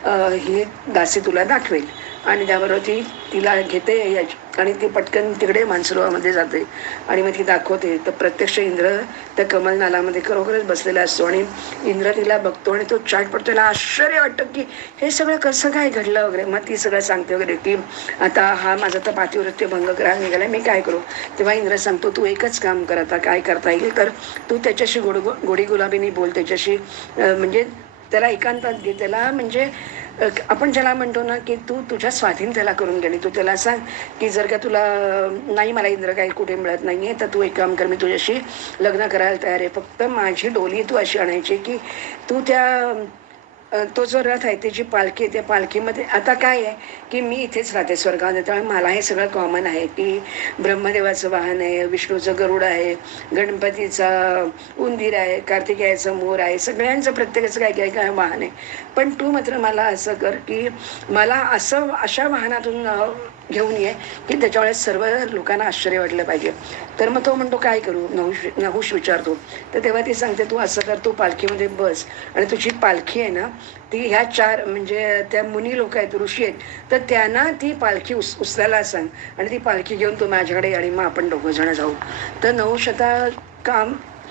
ही दासी तुला दाखवेल. आणि त्याबरोबर ती तिला घेते आणि ती पटकन तिकडे मानसरोवरामध्ये जाते आणि मग ती दाखवते. तर प्रत्यक्ष इंद्र त्या कमलनालामध्ये खरोखरच बसलेला असतो आणि इंद्र तिला बघतो आणि तो चाट पडतो. त्याला आश्चर्य वाटतं की हे सगळं कसं काय घडलं वगैरे. मग ती सगळं सांगते वगैरे की आता हा माझा तर पातिव्रत्य भंग करायला निघाला, मी काय करू. तेव्हा इंद्र सांगतो तू एकच काम कर, आता काय करता येईल तर तू त्याच्याशी गोडी गुलाबीनी बोल, त्याच्याशी म्हणजे त्याला एकांतात घे, त्याला म्हणजे आपण ज्याला म्हणतो ना की तू तुझ्या स्वाधीन त्याला करून घे. तू त्याला सांग की जर का तुला नाही मला इंद्र काही कुठे मिळत नाहीये तर तू एक काम कर, मी तुझ्याशी लग्न करायला तयार आहे, फक्त माझी डोली तू अशी आणायची की तू त्या तो जो रथ आहे त्याची पालखी आहे, त्या पालखीमध्ये आता काय आहे की मी इथेच राहते स्वर्गामध्ये, त्यामुळे मला हे सगळं कॉमन आहे की ब्रह्मदेवाचं वाहन आहे, विष्णूचं गरुड आहे, गणपतीचा उंदीर आहे, कार्तिकेयाचं मोर आहे, सगळ्यांचं प्रत्येकाचं काय काय काय वाहन आहे. पण तू मात्र मला असं कर की मला असं अशा वाहनातून घेऊन ये की त्याच्यामुळे सर्व लोकांना आश्चर्य वाटलं पाहिजे. तर मग तो म्हणतो काय करू, नहुष विचारतो. तर तेव्हा ती सांगते तू असं कर, तू पालखीमध्ये बस आणि तुझी पालखी आहे ना ती ह्या चार म्हणजे त्या मुनी लोक आहेत, ऋषी आहेत, तर त्यांना ती पालखी उचलायला सांग आणि ती पालखी घेऊन तू माझ्याकडे आणि मग आपण दोघं जण जाऊ. तर नहुष आता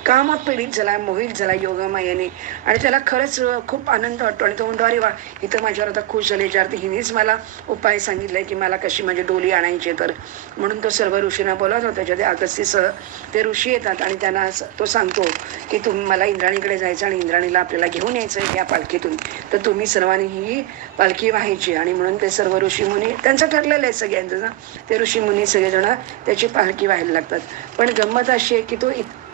कामात पीडित झाला, मोहित झाला योगमायेने आणि त्याला खरंच खूप आनंद वाटतो आणि तो म्हणतो अरे वा, इथं माझ्यावर आता खुश झाले, ज्या अर्थी हिनेच मला उपाय सांगितलाय की मला कशी माझी डोली आणायची. तर म्हणून तो सर्व ऋषींना बोलावतो. त्याच्या ते अगस्तीसह ते ऋषी येतात आणि त्यांना तो सांगतो की मला इंद्राणीकडे जायचं आणि इंद्राणीला आपल्याला घेऊन यायचं आहे या पालखीतून, तर तुम्ही सर्वांनी ही पालखी व्हायची. आणि म्हणून ते सर्व ऋषीमुनी त्यांचं ठरलेलं आहे सगळ्यांचं ना, ते ऋषीमुनी सगळेजण त्याची पालखी व्हायला लागतात. पण गंमत अशी आहे की तो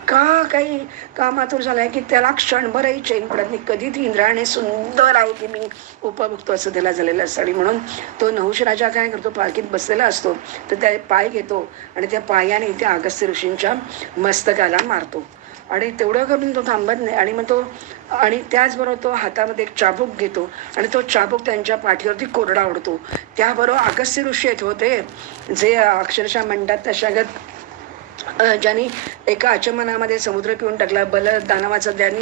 का काही कामातूर झालाय की त्याला क्षणभरही चैन पडत नाही, कधी ती इंद्रायणी सुंदर आहे की मी उपभोगतो असं त्याला झालेलं असतं. आणि म्हणून तो नहुष राजा काय करतो, पालखीत बसलेला असतो तर त्या पाय घेतो आणि त्या पायाने त्या अगस्त्य ऋषींच्या मस्तकाला मारतो आणि तेवढं करून तो थांबत नाही. आणि मग तो आणि त्याचबरोबर तो हातामध्ये एक चाबूक घेतो आणि तो चाबूक त्यांच्या पाठीवरती कोरडा ओढतो. त्याबरोबर अगस्त्य ऋषी येत होते जे अक्षरशः म्हणतात तशागत ज्यांनी एका आचमनामध्ये समुद्र पिऊन टाकला, बल दानवाचा ज्यांनी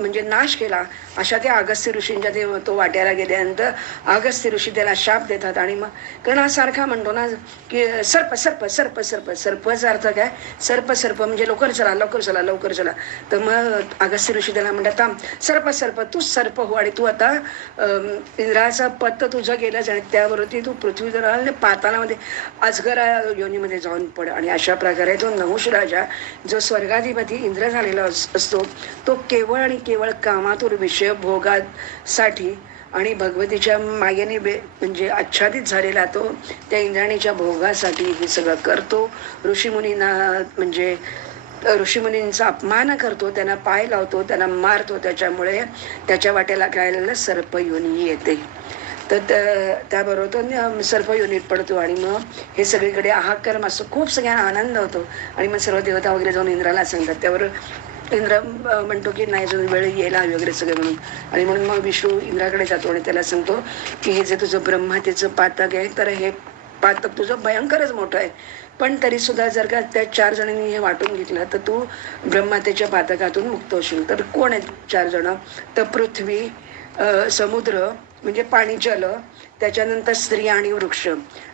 म्हणजे नाश केला, अशा त्या अगस्त्य ऋषींच्या ते तो वाट्याला गेल्यानंतर अगस्त्य ऋषी त्याला शाप देतात. आणि मग कणासारखा म्हणतो ना की सर्प सर्प सर्प सर्प, सर्पचा अर्थ काय, सर्प सर्प म्हणजे लवकर चला लवकर चला लवकर चला. तर मग अगस्त्य ऋषी त्याला म्हणतात थांब, सर्प सर्प तू सर्प हो आणि तू आता इंद्राचा पत्त तुझं गेलंच आणि त्यावरती तू पृथ्वी पातालामध्ये अजगरा योनीमध्ये जाऊन पड. आणि अशा प्रकारे तो नहुष राजा जो स्वर्गाधिपती इंद्र झालेला असतो तो केवळ आणि केवळ कामातून विषय भोगासाठी आणि भगवतीच्या मायेने म्हणजे आच्छादित झालेला तो त्या इंद्राणीच्या भोगासाठी हे सगळं करतो. ऋषीमुनींना म्हणजे ऋषीमुनींचा अपमान करतो, त्यांना पाय लावतो, त्यांना मारतो, त्याच्यामुळे त्याच्या वाट्याला काय सर्पयोनी येते. तर त्याबरोबर तो सर्पयोनीत पडतो आणि मग हे सगळीकडे हाहाकार असतो, खूप सगळ्यांना आनंद होतो. आणि मग सर्व देवता वगैरे जाऊन इंद्राला सांगतात. त्यावर इंद्र म्हणतो की नाही, जो वेळ यायला हवी वगैरे सगळं म्हणून. आणि म्हणून मग विष्णू इंद्राकडे जातो आणि त्याला सांगतो की हे जे तुझं ब्रह्महत्येचं पातक आहे, तर हे पातक तुझं भयंकरच मोठं आहे, पण तरी सुद्धा जर का त्या 4 जणांनी हे वाटून घेतलं तर तू ब्रह्महत्येच्या पातकातून मुक्त होशील. तर कोण आहेत 4 जण? तर पृथ्वी, समुद्र म्हणजे पाणी, जल, त्याच्यानंतर स्त्री आणि वृक्ष,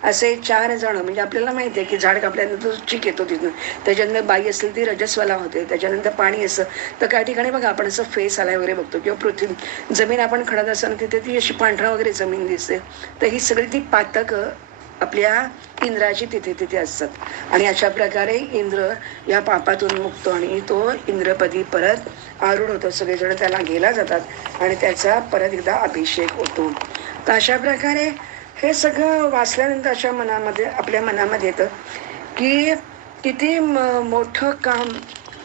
असे 4 जण. म्हणजे आपल्याला माहिती आहे की झाड कापल्यानंतर चीक येतो तिथून, त्याच्यानंतर बाई असेल ती रजस्वला होते, त्याच्यानंतर पाणी असं. तर काही ठिकाणी बघा आपण असं फेस आलाय वगैरे बघतो, किंवा पृथ्वी जमीन आपण खणत असताना तिथे ती अशी पांढरा वगैरे जमीन दिसते. तर ही सगळी ती पातकं आपल्या इंद्राची तिथे तिथे असतात. आणि अशा प्रकारे इंद्र या पापातून मुक्त आणि तो इंद्रपदी परत आरूढ होतो. सगळेजण त्याला घेला जातात आणि त्याचा परत एकदा अभिषेक होतो. तर अशा प्रकारे हे सगळं वाचल्यानंतर अशा मनामध्ये, आपल्या मनामध्ये येतं की किती मोठं काम.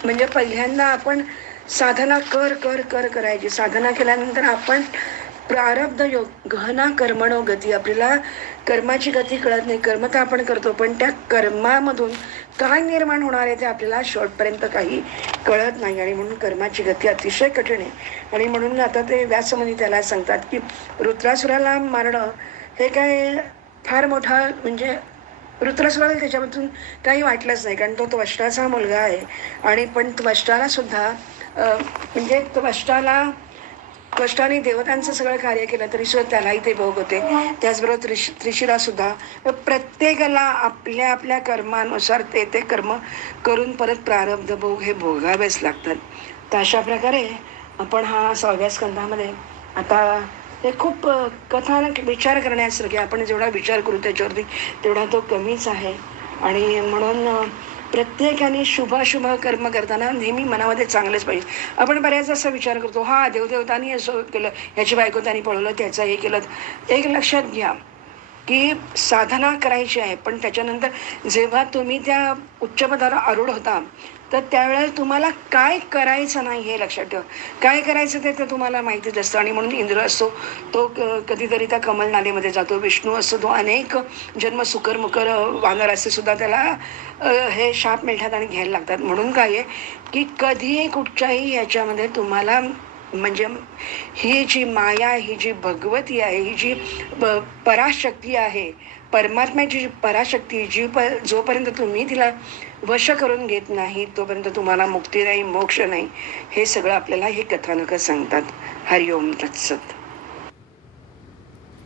म्हणजे पहिल्यांदा आपण साधना कर कर कर करायची. साधना केल्यानंतर आपण प्रारब्ध योग, गहना कर्मणो गती, आपल्याला कर्माची गती कळत नाही. कर्म तर आपण करतो, पण त्या कर्मामधून काय निर्माण होणार आहे ते आपल्याला शेवटपर्यंत काही कळत नाही. आणि म्हणून कर्माची गती अतिशय कठीण आहे. आणि म्हणून आता ते व्यासमुनी त्याला सांगतात की वृत्रासुराला मारणं हे काय फार मोठा, म्हणजे वृत्रासुराला त्याच्यामधून काही वाटलंच नाही, कारण तो त्वष्टाचा मुलगा आहे. आणि पण त्वष्टाला सुद्धा म्हणजे त्वष्टाने देवतांचं सगळं कार्य केलं तरी सुद्धा त्यालाही ते भोग होते. त्याचबरोबर त्रिशिरा सुद्धा. प्रत्येकाला आपल्या आपल्या कर्मानुसार ते ते कर्म करून परत प्रारब्ध भोग हे भोगावेच लागतात. तर अशा प्रकारे आपण हा 6व्या स्कंधामध्ये आता हे खूप कथानक विचार करण्यासारखे. आपण जेवढा विचार करू त्याच्यावरती तेवढा तो कमीच आहे. आणि म्हणून प्रत्येकाने शुभाशुभ कर्म करताना नेहमी मनामध्ये चांगलंच पाहिजे. आपण बऱ्याच असा विचार करतो, हा देवदेवतांनी असं केलं, ह्याची बायको त्यांनी पळवलं, त्याचं हे केलं. एक लक्षात घ्या की साधना करायची आहे, पण त्याच्यानंतर जेव्हा तुम्ही त्या उच्चपदाला आरूढ होता तर त्यावेळेला तुम्हाला काय करायचं नाही हे लक्षात ठेवा. काय करायचं ते तर तुम्हाला माहितीच असतं. आणि म्हणून इंद्र असतो तो कधीतरी त्या कमल नालेमध्ये जातो. विष्णू असतो तो अनेक जन्म सुकर मुकर वानर असे सुद्धा त्याला हे शाप मिळतात आणि घ्यायला लागतात. म्हणून काय आहे की कधीही कुठच्याही याच्यामध्ये तुम्हाला, म्हणजे ही जी माया, ही जी भगवती आहे, ही जी पराशक्ती आहे, परमात्म्याची जी पराशक्ती, जोपर्यंत तुम्ही तिला वश करून घेत नाही तोपर्यंत तुम्हाला मुक्ती नाही, मोक्ष नाही. हे सगळं आपल्याला हे कथानक सांगतात. हरिओम तत्सत.